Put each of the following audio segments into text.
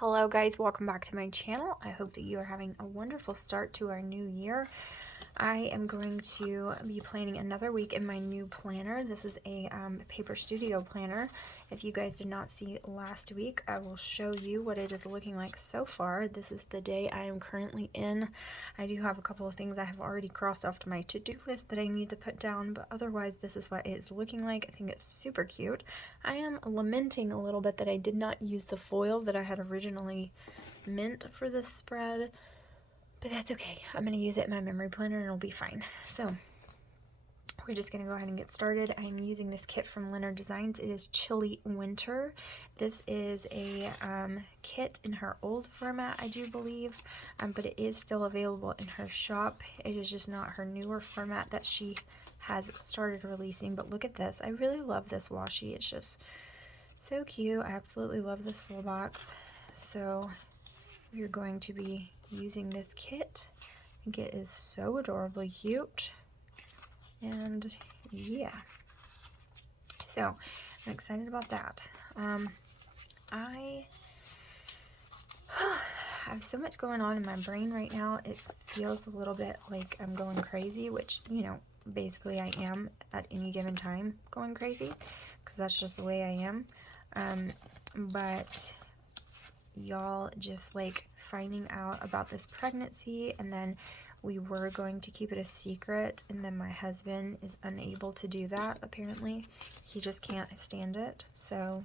Hello guys, welcome back to my channel. I hope that you are having a wonderful start to our new year. I am going to be planning another week in my new planner. This is a paper studio planner. If you guys did not see last week, I will show you what it is looking like so far. This is the day I am currently in. I do have a couple of things I have already crossed off to my to-do list that I need to put down, but otherwise this is what it is looking like. I think it's super cute. I am lamenting a little bit that I did not use the foil that I had originally meant for this spread. But that's okay. I'm going to use it in my memory planner and it'll be fine. So we're just going to go ahead and get started. I'm using this kit from Leonard Designs. It is Chilly Winter. This is a kit in her old format, I do believe, but it is still available in her shop. It is just not her newer format that she has started releasing. But look at this. I really love this washi. It's just so cute. I absolutely love this full box. So we're going to be using this kit. I think it is so adorably cute. And yeah, so I'm excited about that. I have so much going on in my brain right now. It feels a little bit like I'm going crazy, which, you know, basically I am at any given time going crazy because that's just the way I am. But y'all just like finding out about this pregnancy, and then we were going to keep it a secret, and then my husband is unable to do that. Apparently he just can't stand it. So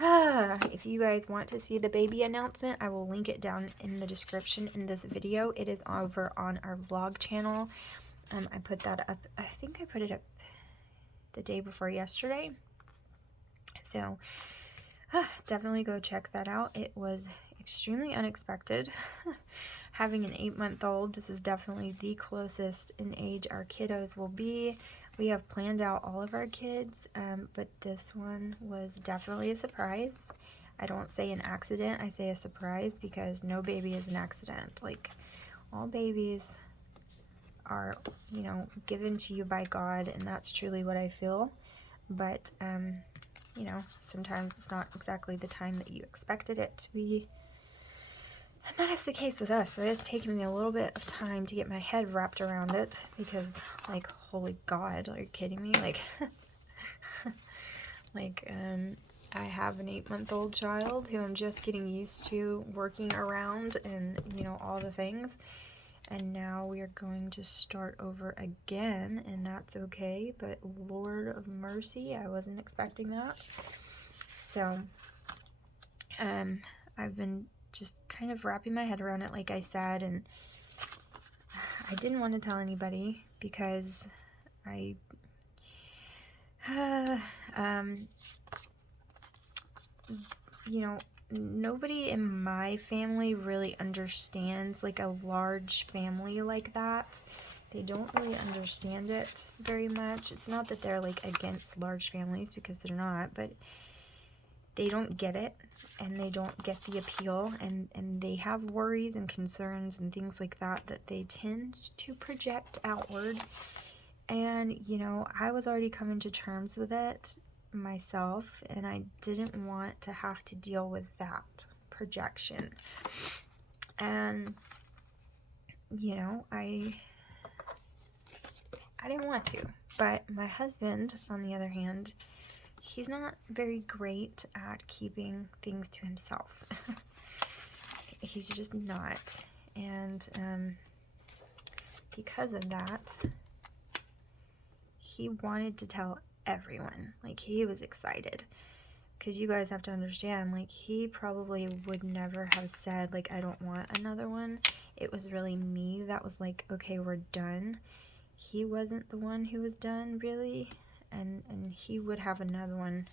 if you guys want to see the baby announcement, I will link it down in the description in this video. It is over on our vlog channel. I put that up, I think I put it up the day before yesterday, so definitely go check that out. It was extremely unexpected. Having an 8-month-old, this is definitely the closest in age our kiddos will be. We have planned out all of our kids, but this one was definitely a surprise. I don't say an accident, I say a surprise, because no baby is an accident. Like, all babies are, you know, given to you by God, and that's truly what I feel. But you know, sometimes it's not exactly the time that you expected it to be. And that is the case with us. So it has taken me a little bit of time to get my head wrapped around it because, like, holy God, are you kidding me? Like, I have an 8-month-old child who I'm just getting used to working around and, you know, all the things. And now we are going to start over again, and that's okay, but Lord of mercy, I wasn't expecting that. So, I've been just kind of wrapping my head around it, like I said, and I didn't want to tell anybody because I, you know, nobody in my family really understands like a large family like that. They don't really understand it very much. It's not that they're like against large families, because they're not, but they don't get it, and they don't get the appeal, and they have worries and concerns and things like that that they tend to project outward. And, you know, I was already coming to terms with it myself, and I didn't want to have to deal with that projection. And, you know, I didn't want to. But my husband, on the other hand, he's not very great at keeping things to himself. He's just not. And because of that, he wanted to tell everyone. Like, he was excited. Because you guys have to understand, like, he probably would never have said, like, I don't want another one. It was really me that was like, okay, we're done. He wasn't the one who was done, really. And he would have another one.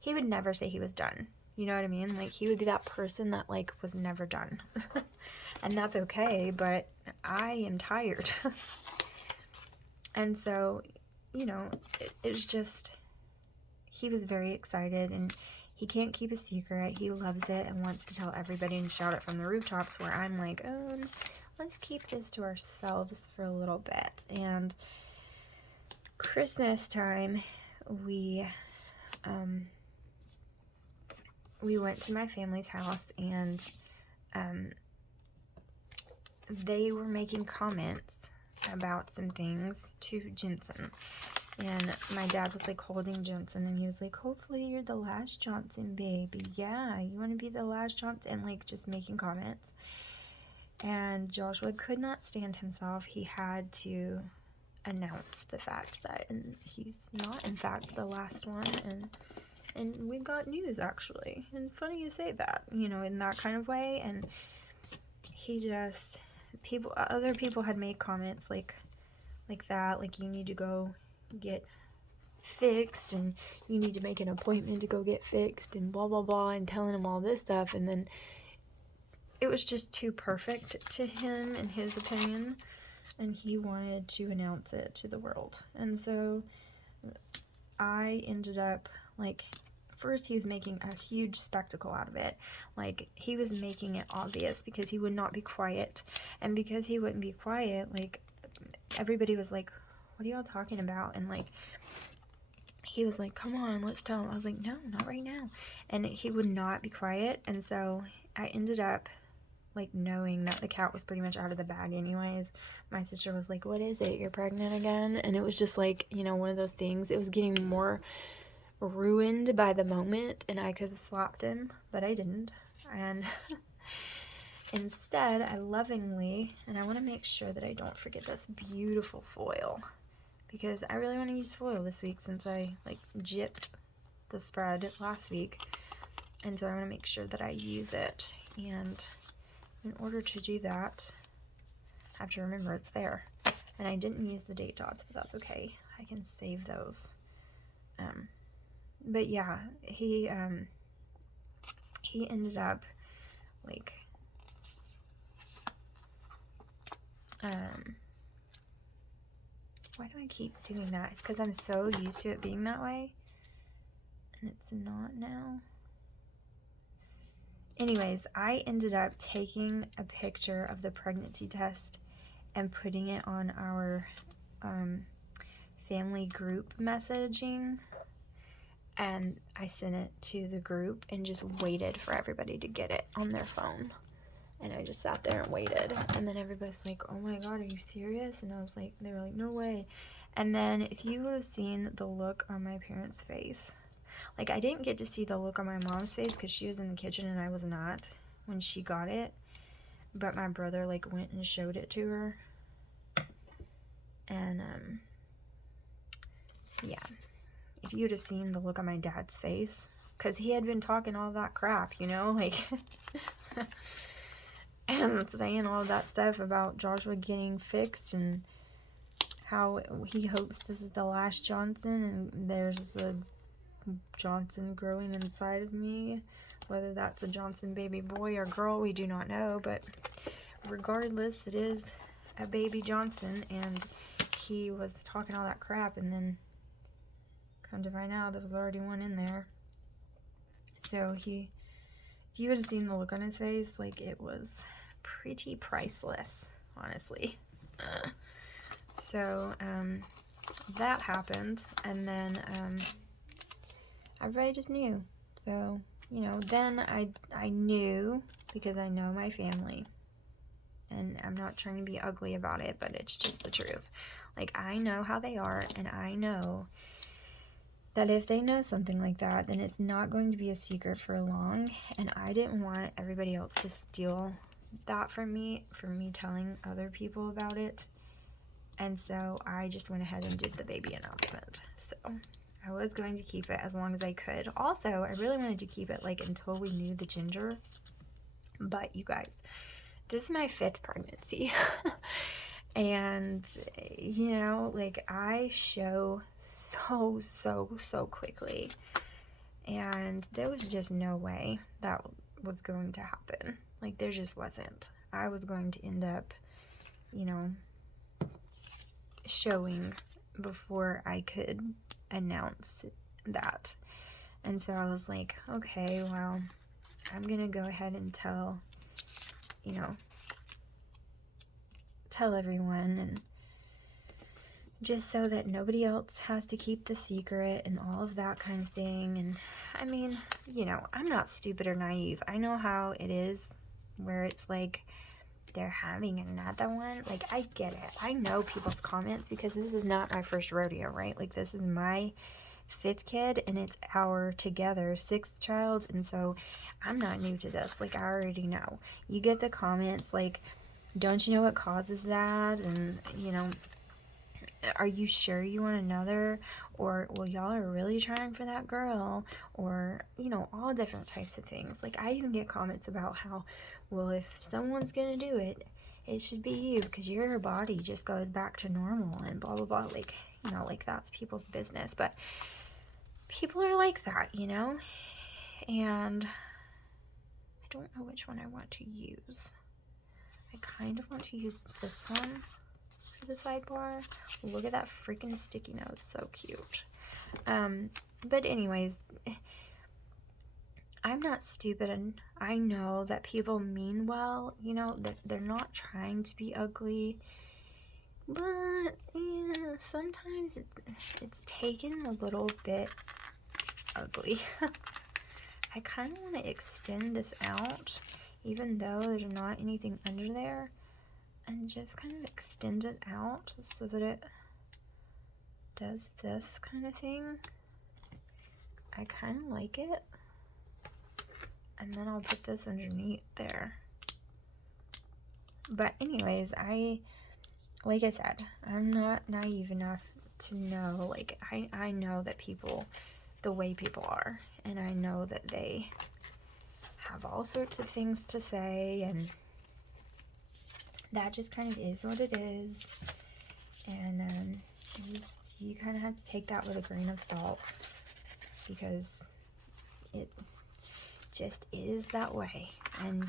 He would never say he was done. You know what I mean? Like, he would be that person that, like, was never done. And that's okay, but I am tired. And so, you know, it was just, he was very excited, and he can't keep a secret. He loves it and wants to tell everybody and shout it from the rooftops, where I'm like, let's keep this to ourselves for a little bit. And Christmas time, we we went to my family's house, and they were making comments about some things to Jensen. And my dad was like holding Johnson, and he was like, hopefully you're the last Johnson, baby. Yeah, you want to be the last Johnson? And like just making comments. And Joshua could not stand himself. He had to announce the fact that he's not, in fact, the last one. And we've got news, actually. And funny you say that, you know, in that kind of way. And he just, other people had made comments like that, like you need to go get fixed, and you need to make an appointment to go get fixed, and blah blah blah, and telling him all this stuff. And then it was just too perfect to him, in his opinion, and he wanted to announce it to the world. And so I ended up, like, first he was making a huge spectacle out of it. Like, he was making it obvious because he would not be quiet. And because he wouldn't be quiet, like, everybody was like, what are y'all talking about? And like, he was like, come on, let's tell him. I was like, no, not right now. And he would not be quiet. And so I ended up, like, knowing that the cat was pretty much out of the bag anyways. My sister was like, what is it? You're pregnant again? And it was just like, you know, one of those things. It was getting more ruined by the moment, and I could have slapped him, but I didn't. And instead, I lovingly, and I want to make sure that I don't forget this beautiful foil, because I really want to use foil this week since I, like, gypped the spread last week. And so I want to make sure that I use it. And in order to do that, I have to remember it's there. And I didn't use the date dots, but that's okay. I can save those. But yeah, he ended up, like, why do I keep doing that? It's because I'm so used to it being that way, and it's not now. Anyways, I ended up taking a picture of the pregnancy test and putting it on our family group messaging, and I sent it to the group and just waited for everybody to get it on their phone. And I just sat there and waited. And then everybody's like, oh my God, are you serious? And I was like, they were like, no way. And then if you would have seen the look on my parents' face, like, I didn't get to see the look on my mom's face because she was in the kitchen and I was not when she got it. But my brother, like, went and showed it to her. And, yeah. If you'd have seen the look on my dad's face, because he had been talking all that crap, you know, like, and saying all that stuff about Joshua getting fixed and how he hopes this is the last Johnson, and there's a Johnson growing inside of me. Whether that's a Johnson baby boy or girl, we do not know, but regardless, it is a baby Johnson. And he was talking all that crap, and then come to find out there was already one in there. So if you would have seen the look on his face, like, it was pretty priceless, honestly. So that happened, and then everybody just knew. So, you know, then I knew, because I know my family, and I'm not trying to be ugly about it, but it's just the truth. Like, I know how they are, and I know that if they know something like that, then it's not going to be a secret for long. And I didn't want everybody else to steal that from me, telling other people about it. And so I just went ahead and did the baby announcement. So I was going to keep it as long as I could. Also, I really wanted to keep it, like, until we knew the ginger. But you guys, this is my 5th pregnancy. And, you know, like, I show so quickly. And there was just no way that was going to happen. Like, there just wasn't. I was going to end up, you know, showing before I could announce that. And so I was like, okay, well, I'm gonna go ahead and tell everyone. just so that nobody else has to keep the secret and all of that kind of thing. And I mean, you know, I'm not stupid or naive. I know how it is where it's like they're having another one. Like, I get it. I know people's comments because this is not my first rodeo, right? Like, this is my 5th kid and it's our together 6th child, and so I'm not new to this. Like, I already know. You get the comments like, don't you know what causes that? And, you know, are you sure you want another? Or, well, y'all are really trying for that girl. Or, you know, all different types of things. Like, I even get comments about how, well, if someone's gonna do it, it should be you, because your body just goes back to normal and blah, blah, blah. Like, you know, like, that's people's business. But people are like that, you know? And I don't know which one I want to use. I kind of want to use this one for the sidebar. Look at that freaking sticky note. So cute. But anyways, I'm not stupid, and I know that people mean well. You know, they're not trying to be ugly. But, yeah, sometimes it's taken a little bit ugly. I kind of want to extend this out, even though there's not anything under there, and just kind of extend it out so that it does this kind of thing. I kind of like it. And then I'll put this underneath there. But anyways, like I said, I'm not naive enough to know, like, I know that people, the way people are, and I know that they have all sorts of things to say, and that just kind of is what it is. And you kind of have to take that with a grain of salt, because it just is that way, and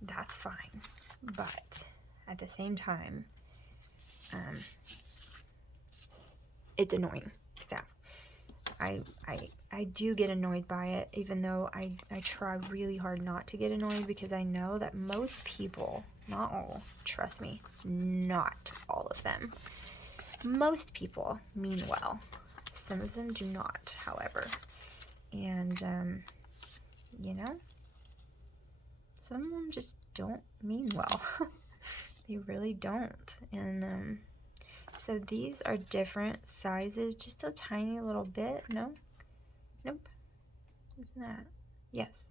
that's fine. But at the same time, it's annoying. So I do get annoyed by it, even though I try really hard not to get annoyed, because I know that most people, not all, trust me, not all of them, most people mean well. Some of them do not, however. And, you know, some of them just don't mean well. They really don't. And, so these are different sizes, just a tiny little bit. No? Nope. Isn't that? Yes.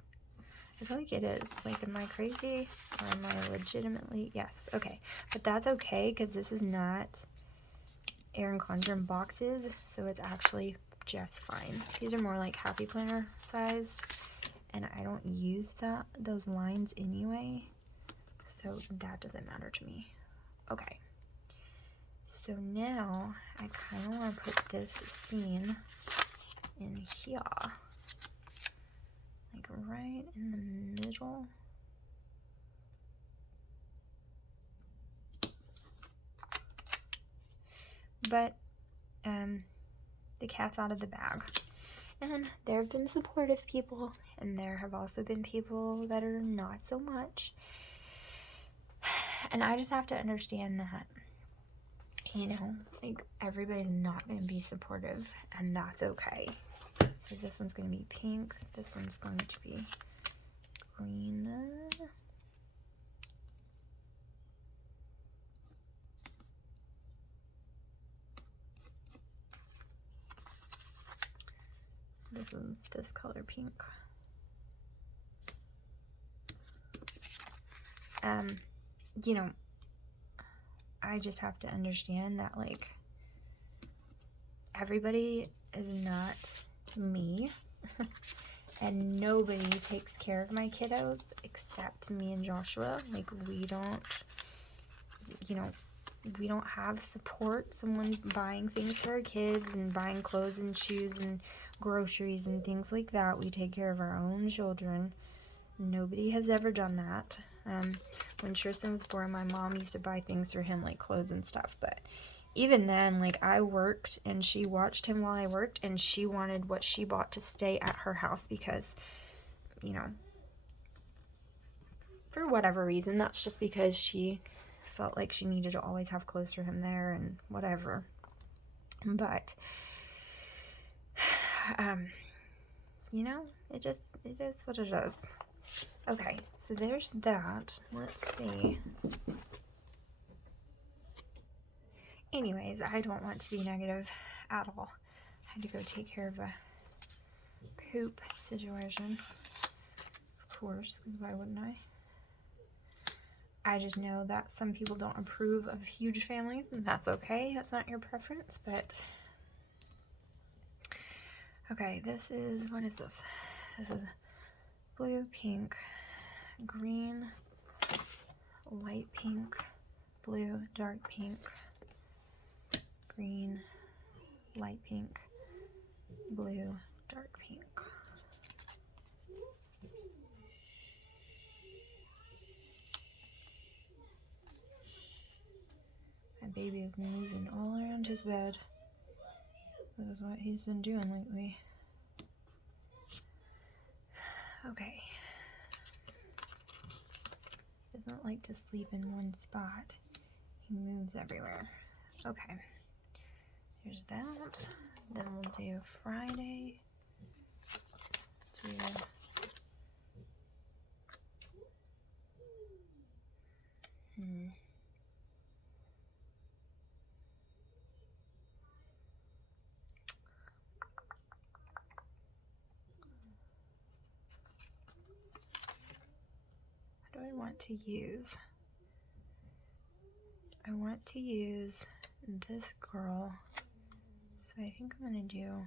I feel like it is. Like, am I crazy? Or am I legitimately? Yes. Okay. But that's okay, because this is not Erin Condren boxes, so it's actually just fine. These are more like Happy Planner sized, and I don't use those lines anyway, so that doesn't matter to me. Okay. So now I kind of want to put this scene in here, like right in the middle. But the cat's out of the bag, and there have been supportive people, and there have also been people that are not so much, and I just have to understand that, you know, like, everybody's not going to be supportive, and that's okay. So this one's going to be pink. This one's going to be green. This one's this color pink. You know, I just have to understand that, like, everybody is not me, and nobody takes care of my kiddos except me and Joshua. Like, we don't, you know, we don't have support, someone buying things for our kids and buying clothes and shoes and groceries and things like that. We take care of our own children. Nobody has ever done that. When Tristan was born, my mom used to buy things for him, like clothes and stuff, but even then, like, I worked and she watched him while I worked, and she wanted what she bought to stay at her house because, you know, for whatever reason, that's just because she felt like she needed to always have clothes for him there and whatever. But, you know, it is what it is. Okay, so there's that. Let's see. Anyways, I don't want to be negative at all. I had to go take care of a poop situation. Of course, because why wouldn't I? I just know that some people don't approve of huge families, and that's okay. That's not your preference, but... Okay, this is... What is this? This is blue, pink, green, light pink, blue, dark pink, green, light pink, blue, dark pink. My baby is moving all around his bed. That is what he's been doing lately. Okay. Doesn't like to sleep in one spot. He moves everywhere. Okay. There's that. Then we'll do Friday. What do I want to use? I want to use this girl. So I think I'm going to do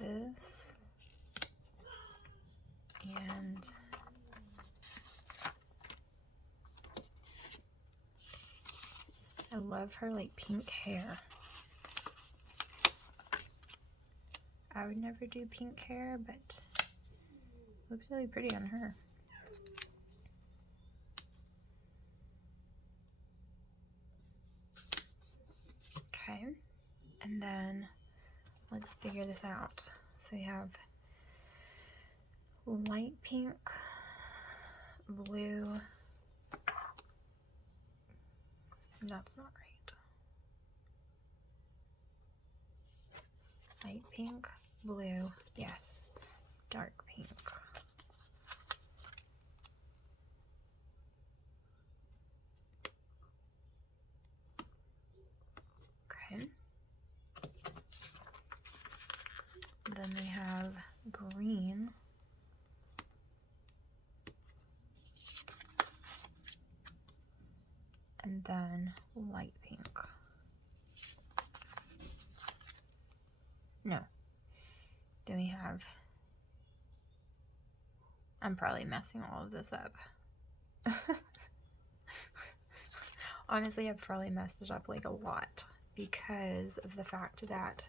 this and I love her like pink hair. I would never do pink hair, but it looks really pretty on her. Okay, and then let's figure this out. So you have light pink, blue, that's not right. Light pink, blue, yes, dark pink. Okay. Then we have green. And then light pink. No. Then we have, I'm probably messing all of this up. Honestly, I've probably messed it up like a lot because of the fact that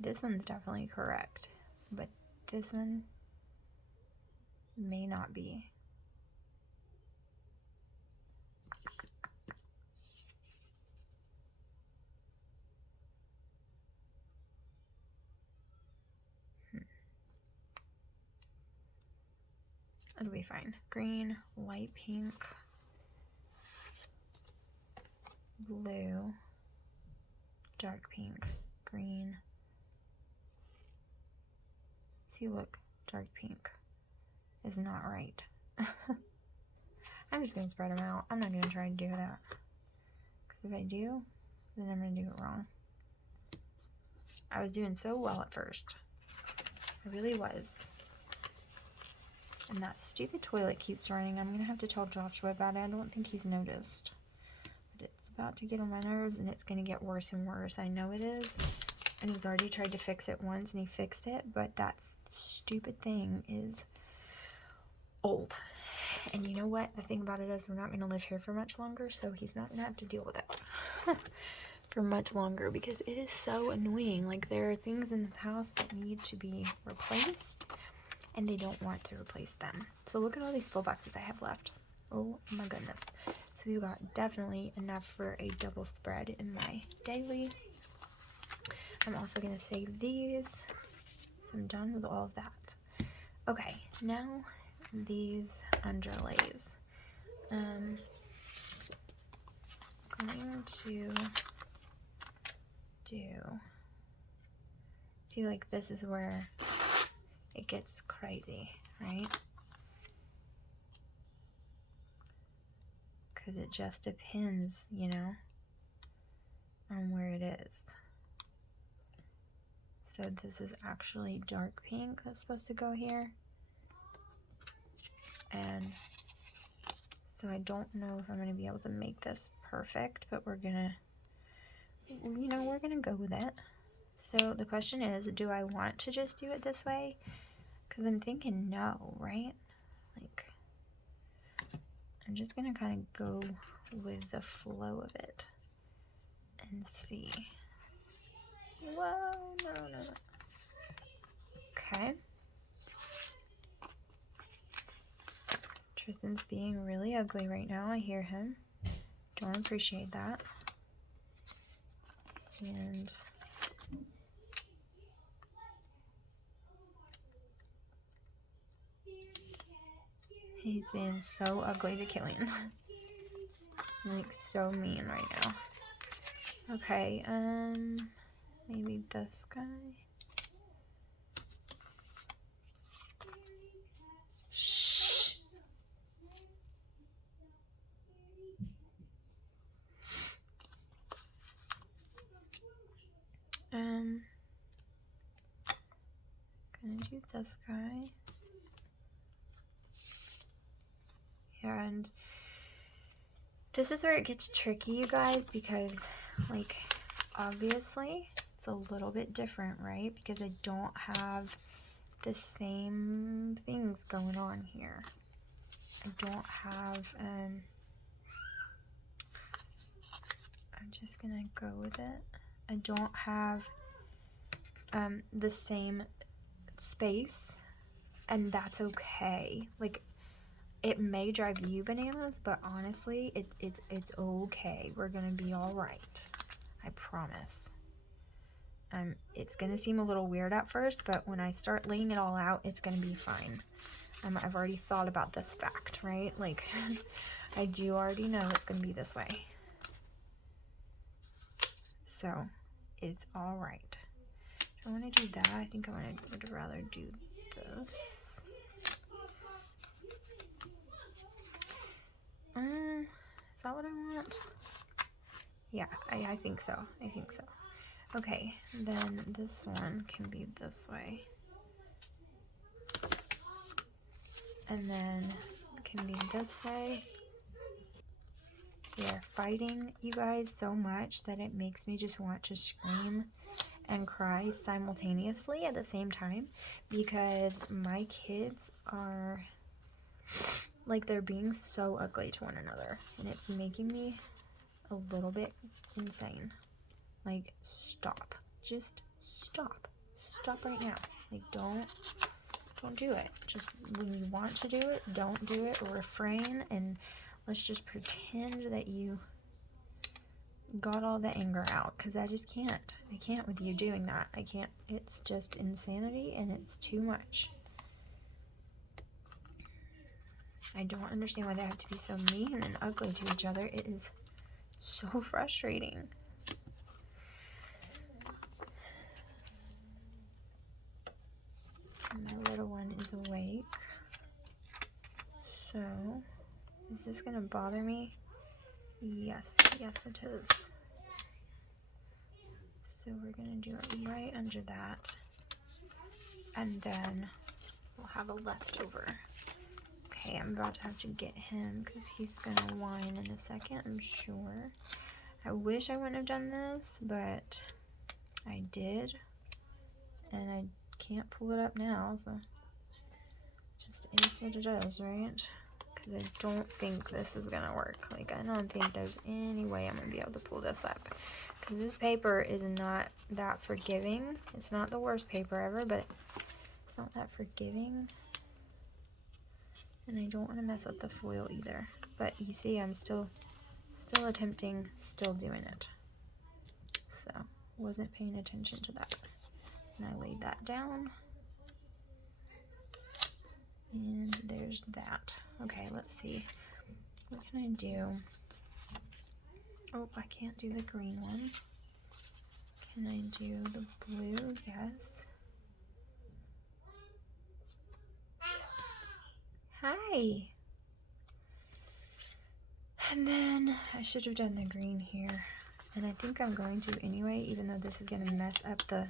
this one's definitely correct, but this one may not be. It'll be fine. Green, light pink, blue, dark pink, green. See, look, dark pink is not right. I'm just going to spread them out. I'm not going to try to do that. Because if I do, then I'm going to do it wrong. I was doing so well at first. I really was. And that stupid toilet keeps running. I'm going to have to tell Joshua about it. I don't think he's noticed. But it's about to get on my nerves, and it's going to get worse and worse. I know it is. And he's already tried to fix it once, and he fixed it. But that stupid thing is old. And you know what? The thing about it is we're not going to live here for much longer, so he's not going to have to deal with it for much longer because it is so annoying. Like, there are things in this house that need to be replaced, and they don't want to replace them. So look at all these full boxes I have left. Oh my goodness. So we've got definitely enough for a double spread in my daily. I'm also going to save these. So I'm done with all of that. Okay, now these underlays. going to do, see, like, this is where it gets crazy, right? Because it just depends, you know, on where it is. So this is actually dark pink that's supposed to go here. And so I don't know if I'm going to be able to make this perfect, but we're going to, you know, we're going to go with it. So the question is, do I want to just do it this way? Because I'm thinking no, right? Like, I'm just going to kind of go with the flow of it and see. Whoa, no. Okay. Tristan's being really ugly right now. I hear him. Don't appreciate that. And he's being so ugly to Killian. Like, so mean right now. Okay, maybe this guy. Shh. Gonna do this guy. Yeah, and this is where it gets tricky, you guys, because, like, obviously it's a little bit different, right? Because I don't have the same things going on here. I don't have, I'm just gonna go with it. I don't have the same space, and that's okay. Like, it may drive you bananas, but honestly, it's okay. We're gonna be all right. I promise. It's gonna seem a little weird at first, but when I start laying it all out, it's gonna be fine. I've already thought about this fact, right? Like, I do already know it's gonna be this way. So, it's all right. I want to do that. I think would rather do this. Is that what I want? Yeah, I think so. I think so. Okay, then this one can be this way. And then it can be this way. We are fighting, you guys, so much that it makes me just want to scream and cry simultaneously at the same time, because my kids are, like, they're being so ugly to one another, and it's making me a little bit insane. Like, stop. Just stop. Stop right now. Like, don't do it. Just when you want to do it, don't do it, or refrain, and let's just pretend that you got all the anger out, because I just can't. I can't with you doing that. I can't. It's just insanity, and it's too much. I don't understand why they have to be so mean and ugly to each other. It is so frustrating. My little one is awake. So, is this gonna bother me? Yes, it is. So we're gonna do it right under that. And then we'll have a leftover. Okay, I'm about to have to get him because he's gonna whine in a second, I'm sure. I wish I wouldn't have done this, but I did. And I can't pull it up now, so just is what it is, right? Because I don't think this is gonna work. Like, I don't think there's any way I'm gonna be able to pull this up, because this paper is not that forgiving. It's not the worst paper ever, but it's not that forgiving, and I don't want to mess up the foil either. But you see, I'm still attempting, still doing it. So, wasn't paying attention to that. And I laid that down. And there's that. Okay, let's see. What can I do? Oh, I can't do the green one. Can I do the blue? Yes. Hi. And then I should have done the green here. And I think I'm going to anyway, even though this is going to mess up the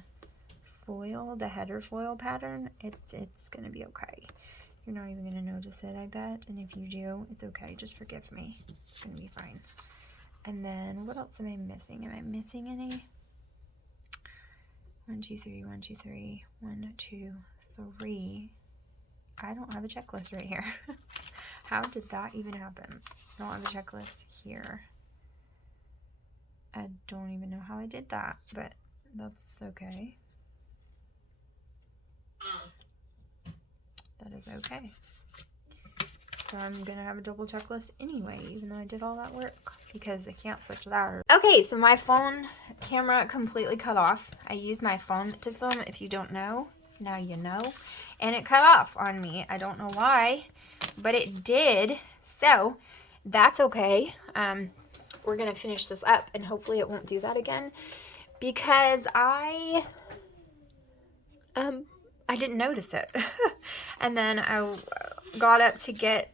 foil, the header foil pattern. It's going to be okay. You're not even going to notice it, I bet. And if you do, it's okay. Just forgive me. It's going to be fine. And then what else am I missing? Am I missing any? 1, 2, 3, 1, 2, 3, 1, 2, 3. I don't have a checklist right here. How did that even happen? I don't have a checklist here. I don't even know how I did that, but that's okay. That is okay. So I'm gonna have a double checklist anyway, even though I did all that work, because I can't switch that. Okay, so my phone camera completely cut off. I used my phone to film. If you don't know, now you know. And it cut off on me. I don't know why, but it did. So that's okay. We're gonna finish this up, and hopefully it won't do that again, because I didn't notice it. And then I got up to get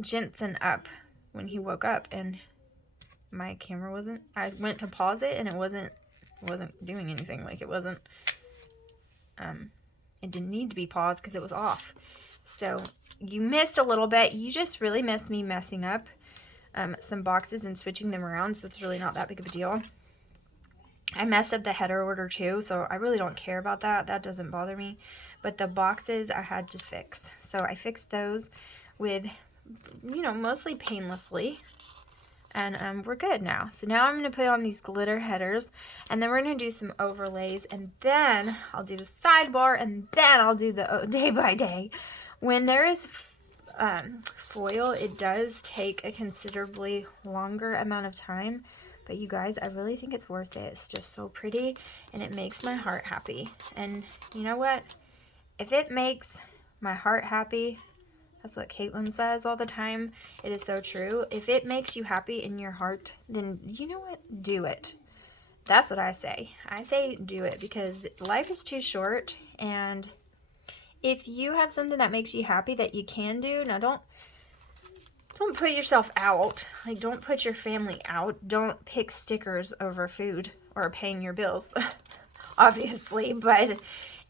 Jensen up when he woke up, and my camera wasn't, I went to pause it and it wasn't doing anything. Like it wasn't, it didn't need to be paused because it was off. So you missed a little bit. You just really missed me messing up some boxes and switching them around, so it's really not that big of a deal. I messed up the header order too, so I really don't care about that. That doesn't bother me. But the boxes I had to fix. So I fixed those with, you know, mostly painlessly. And we're good now. So now I'm going to put on these glitter headers, and then we're going to do some overlays, and then I'll do the sidebar, and then I'll do the day by day. When there is foil, it does take a considerably longer amount of time. But you guys, I really think it's worth it. It's just so pretty, and it makes my heart happy. And you know what? If it makes my heart happy, that's what Caitlin says all the time. It is so true. If it makes you happy in your heart, then you know what? Do it. That's what I say. I say do it, because life is too short. And if you have something that makes you happy that you can do, now don't put yourself out. Like, don't put your family out. Don't pick stickers over food or paying your bills, obviously. But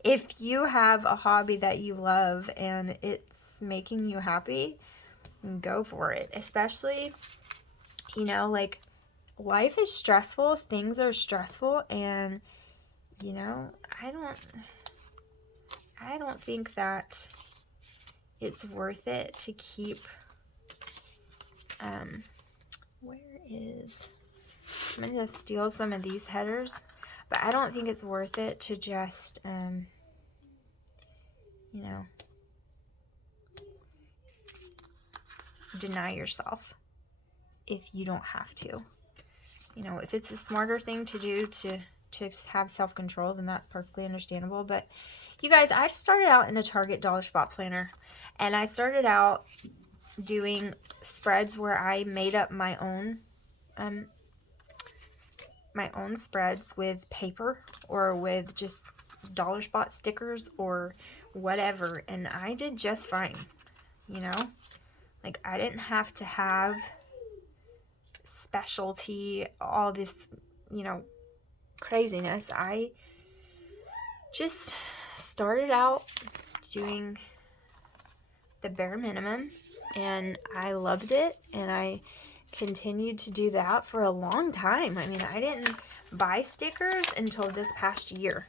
if you have a hobby that you love and it's making you happy, go for it. Especially, you know, like, life is stressful. Things are stressful. And, you know, I don't think that it's worth it to keep... I'm going to steal some of these headers, but I don't think it's worth it to just, you know, deny yourself if you don't have to. You know, if it's a smarter thing to do to have self-control, then that's perfectly understandable. But you guys, I started out in a Target Dollar Spot planner, and I started out doing spreads where I made up my own spreads with paper or with just Dollar Spot stickers or whatever, and I did just fine. You know, like, I didn't have to have specialty, all this, you know, craziness. I just started out doing the bare minimum, and I loved it, and I continued to do that for a long time. I mean, I didn't buy stickers until this past year,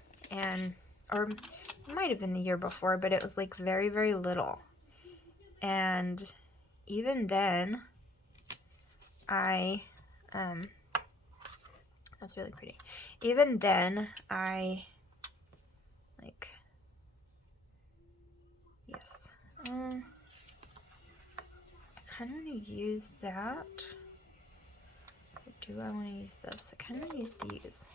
or it might have been the year before, but it was like very, very little. And even then, that's really pretty. Even then, I, like, yes, I kind of want to use that. Or do I want to use this? I kind of want to use these.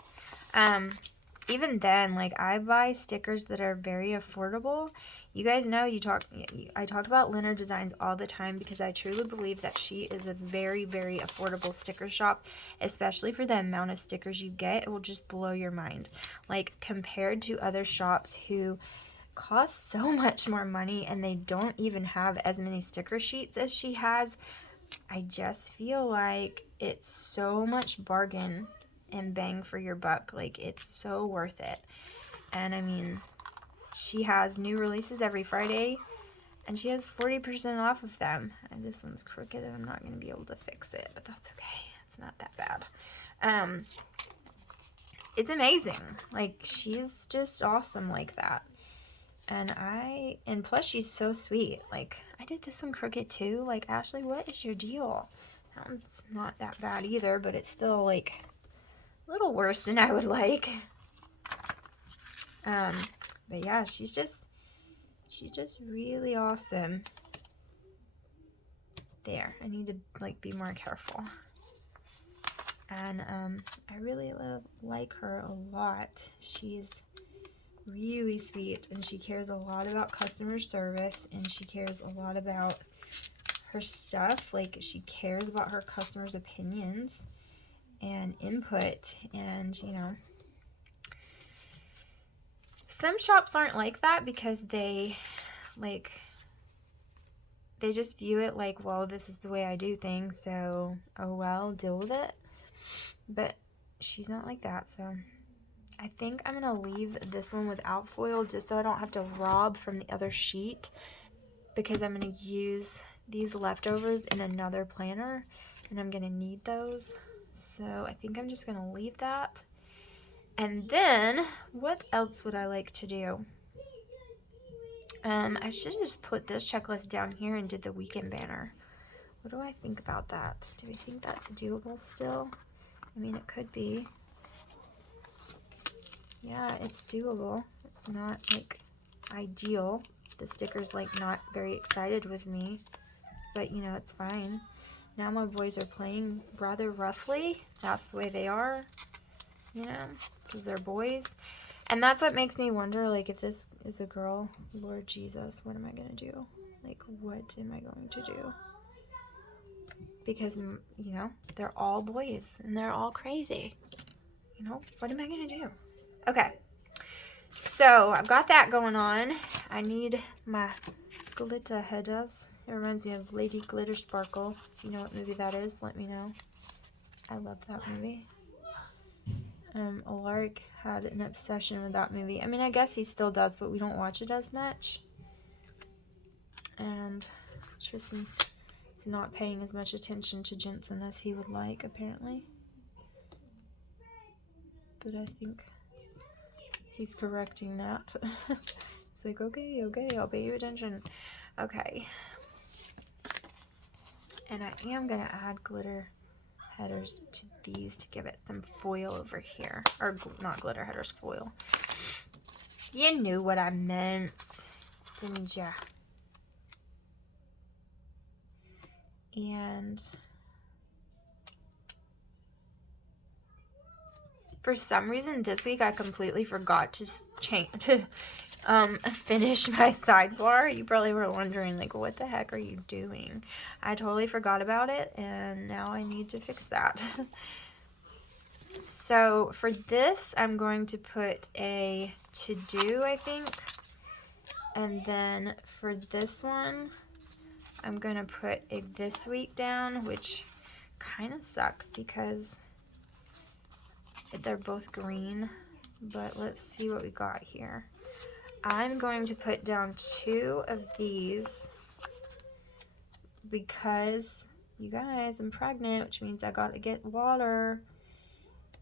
even then, like, I buy stickers that are very affordable. You guys know I talk about Leonard Designs all the time because I truly believe that she is a very, very affordable sticker shop, especially for the amount of stickers you get. It will just blow your mind. Like, compared to other shops who cost so much more money and they don't even have as many sticker sheets as she has, I just feel like it's so much bargain and bang for your buck. Like, it's so worth it. And I mean, she has new releases every Friday and she has 40% off of them. And this one's crooked and I'm not going to be able to fix it, but that's okay. It's not that bad. It's amazing. Like, she's just awesome like that. And plus she's so sweet. Like, I did this one crooked too. Like, Ashley, what is your deal? That one's not that bad either, but it's still like a little worse than I would like. But yeah, she's just really awesome. There, I need to like be more careful. And I really like her a lot. She's really sweet and she cares a lot about customer service and she cares a lot about her stuff. Like, she cares about her customers' opinions and input. And you know, some shops aren't like that because they just view it like, well, this is the way I do things, so oh well, deal with it. But she's not like that. So I think I'm going to leave this one without foil just so I don't have to rob from the other sheet, because I'm going to use these leftovers in another planner and I'm going to need those. So I think I'm just going to leave that. And then what else would I like to do? I should have just put this checklist down here and did the weekend banner. What do I think about that? Do we think that's doable still? I mean, it could be. Yeah, it's doable. It's not like ideal. The sticker's like not very excited with me, but you know, it's fine. Now my boys are playing rather roughly. That's the way they are, you know, because they're boys. And that's what makes me wonder, like, if this is a girl, Lord Jesus, what am I going to do? Like, what am I going to do? Because, you know, they're all boys and they're all crazy. You know, what am I going to do? Okay, so I've got that going on. I need my glitter headers. It reminds me of Lady Glitter Sparkle. If you know what movie that is, let me know. I love that movie. Alaric had an obsession with that movie. I mean, I guess he still does, but we don't watch it as much. And Tristan is not paying as much attention to Jensen as he would like, apparently. But I think he's correcting that. He's like, okay, I'll pay you attention. Okay. And I am going to add glitter headers to these to give it some foil over here. Or not glitter headers, foil. You knew what I meant, didn't ya? And for some reason this week I completely forgot to finish my sidebar. You probably were wondering, like, what the heck are you doing? I totally forgot about it, and now I need to fix that. So for this, I'm going to put a to-do, I think. And then for this one, I'm going to put a this week down, which kind of sucks because they're both green. But let's see what we got here. I'm going to put down 2 of these because, you guys, I'm pregnant, which means I got to get water.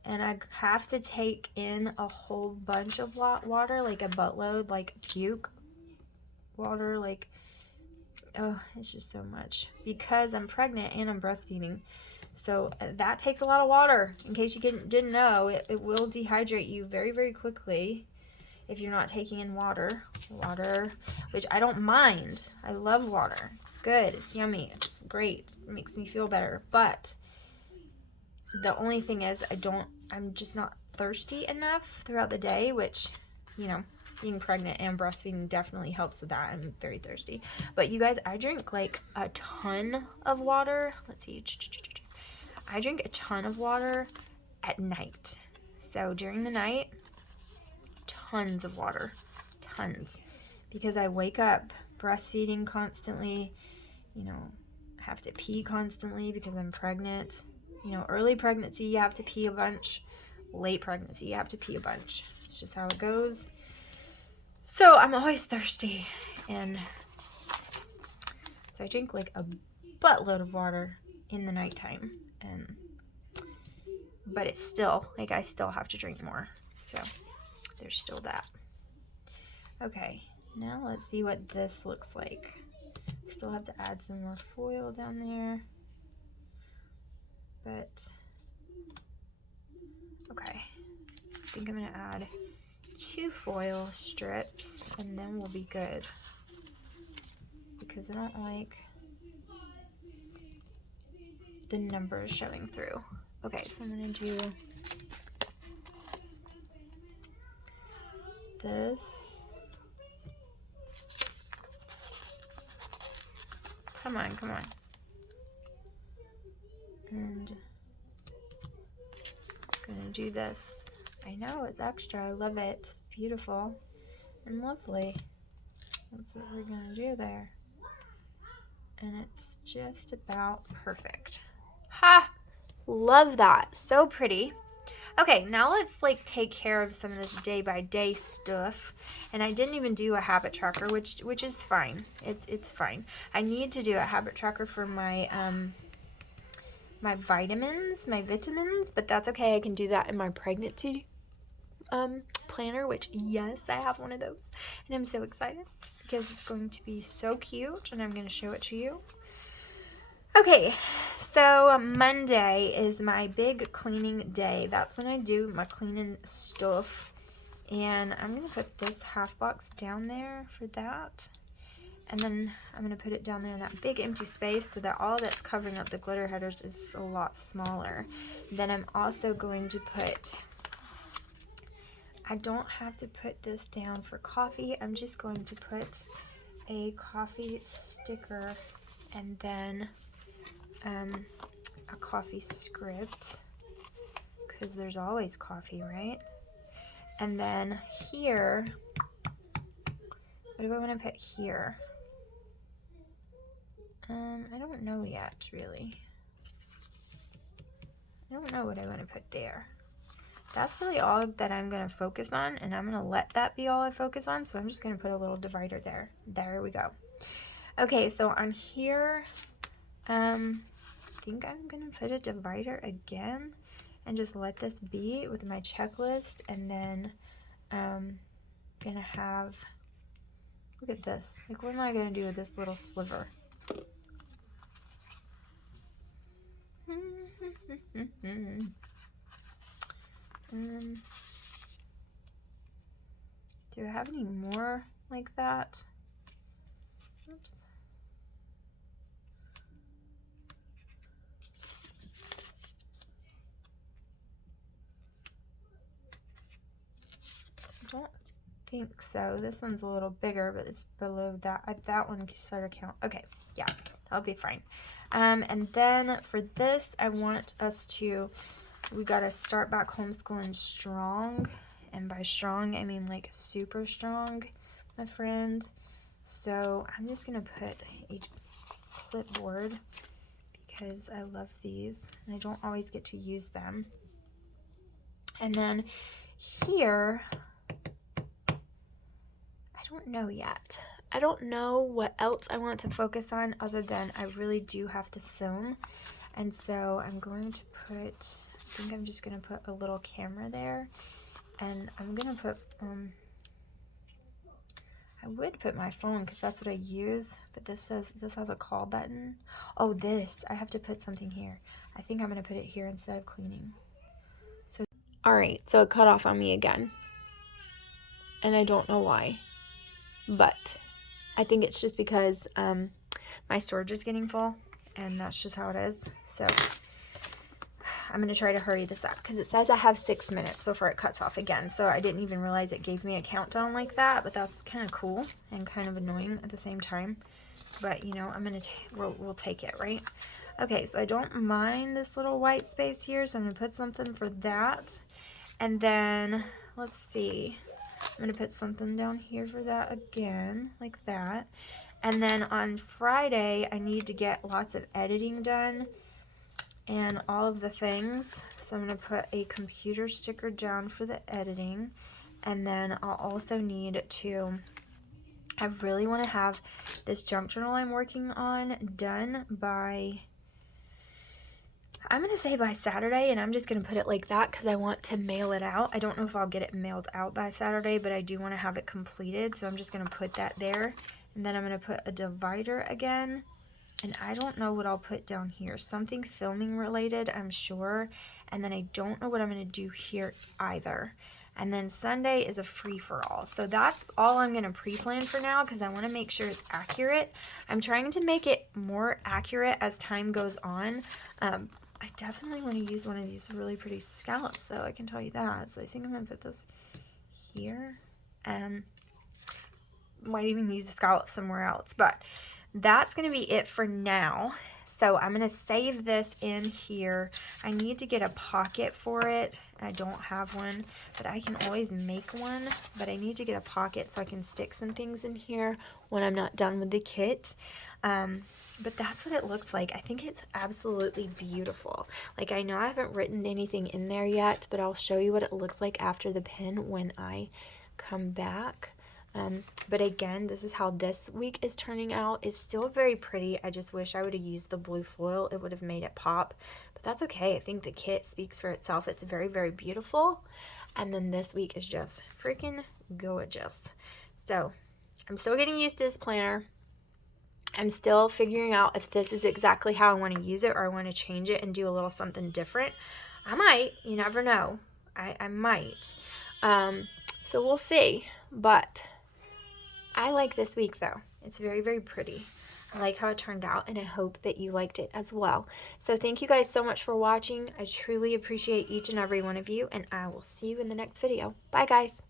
And I have to take in a whole bunch of water, like a buttload, like puke water, like, oh, it's just so much. Because I'm pregnant and I'm breastfeeding. So that takes a lot of water. In case you didn't know, it will dehydrate you very, very quickly if you're not taking in water, which I don't mind. I love water. It's good. It's yummy. It's great. It makes me feel better. But the only thing is I'm just not thirsty enough throughout the day, which, you know, being pregnant and breastfeeding definitely helps with that. I'm very thirsty. But you guys, I drink like a ton of water. Let's see. I drink a ton of water at night. So during the night, tons of water. Tons. Because I wake up breastfeeding constantly. You know, I have to pee constantly because I'm pregnant. You know, early pregnancy, you have to pee a bunch. Late pregnancy, you have to pee a bunch. It's just how it goes. So I'm always thirsty, and so I drink like a buttload of water in the nighttime, but it's still, like, I still have to drink more, so there's still that. Okay, now let's see what this looks like. Still have to add some more foil down there, but okay, I think I'm gonna add 2 foil strips and then we'll be good, because I don't like the numbers showing through. Okay, so I'm gonna do this. Come on, come on. And I'm gonna do this. I know, it's extra, I love it. Beautiful and lovely. That's what we're gonna do there. And it's just about perfect. Ha! Love that, so pretty. Okay, now let's like take care of some of this day-by-day stuff. And I didn't even do a habit tracker, which is fine. It's fine. I need to do a habit tracker for my my vitamins, but that's okay. I can do that in my pregnancy planner, which, yes, I have one of those. And I'm so excited because it's going to be so cute, and I'm going to show it to you. Okay, so Monday is my big cleaning day. That's when I do my cleaning stuff. And I'm going to put this half box down there for that. And then I'm going to put it down there in that big empty space so that all that's covering up the glitter headers is a lot smaller. Then I'm also going to put, I don't have to put this down for coffee. I'm just going to put a coffee sticker and then a coffee script, because there's always coffee, right? And then here, what do I want to put here? I don't know yet, really. I don't know what I want to put there. That's really all that I'm going to focus on, and I'm going to let that be all I focus on, so I'm just going to put a little divider there. There we go. Okay, so on here, I think I'm going to put a divider again and just let this be with my checklist, and then I'm going to have, look at this. Like, what am I going to do with this little sliver? Do I have any more like that? Oops. I don't think so. This one's a little bigger, but it's below that. That one starter count. Okay, yeah, that'll be fine. And then for this, I want us to, we gotta start back homeschooling strong. And by strong, I mean like super strong, my friend. So I'm just gonna put a clipboard because I love these and I don't always get to use them. And then here, I don't know yet. I don't know what else I want to focus on other than I really do have to film. And so I'm going to put, I think I'm just going to put a little camera there. And I'm going to put, I would put my phone because that's what I use. But this says, this has a call button. Oh, this, I have to put something here. I think I'm going to put it here instead of cleaning. So, all right, so it cut off on me again. And I don't know why. But I think it's just because my storage is getting full, and that's just how it is. So I'm going to try to hurry this up because it says I have 6 minutes before it cuts off again. So I didn't even realize it gave me a countdown like that, but that's kind of cool and kind of annoying at the same time. But, you know, I'm going to, we'll take it, right? Okay, so I don't mind this little white space here, so I'm going to put something for that. And then, let's see, I'm going to put something down here for that again, like that. And then on Friday, I need to get lots of editing done and all of the things. So I'm going to put a computer sticker down for the editing. And then I'll also need to, I really want to have this junk journal I'm working on done by, I'm going to say by Saturday, and I'm just going to put it like that because I want to mail it out. I don't know if I'll get it mailed out by Saturday, but I do want to have it completed. So I'm just going to put that there. And then I'm going to put a divider again. And I don't know what I'll put down here. Something filming related, I'm sure. And then I don't know what I'm going to do here either. And then Sunday is a free-for-all. So that's all I'm going to pre-plan for now because I want to make sure it's accurate. I'm trying to make it more accurate as time goes on. I definitely want to use one of these really pretty scallops, though, I can tell you that. So I think I'm going to put this here. Might even use the scallop somewhere else, but that's going to be it for now. So I'm going to save this in here. I need to get a pocket for it. I don't have one, but I can always make one. But I need to get a pocket so I can stick some things in here when I'm not done with the kit. But that's what it looks like. I think it's absolutely beautiful. Like, I know I haven't written anything in there yet, but I'll show you what it looks like after the pin when I come back. But again, this is how this week is turning out. It's still very pretty. I just wish I would have used the blue foil. It would have made it pop, but that's okay. I think the kit speaks for itself. It's very, very beautiful. And then this week is just freaking gorgeous. So I'm still getting used to this planner. I'm still figuring out if this is exactly how I want to use it or I want to change it and do a little something different. I might. You never know. I might. So we'll see. But I like this week, though. It's very, very pretty. I like how it turned out, and I hope that you liked it as well. So thank you guys so much for watching. I truly appreciate each and every one of you, and I will see you in the next video. Bye, guys.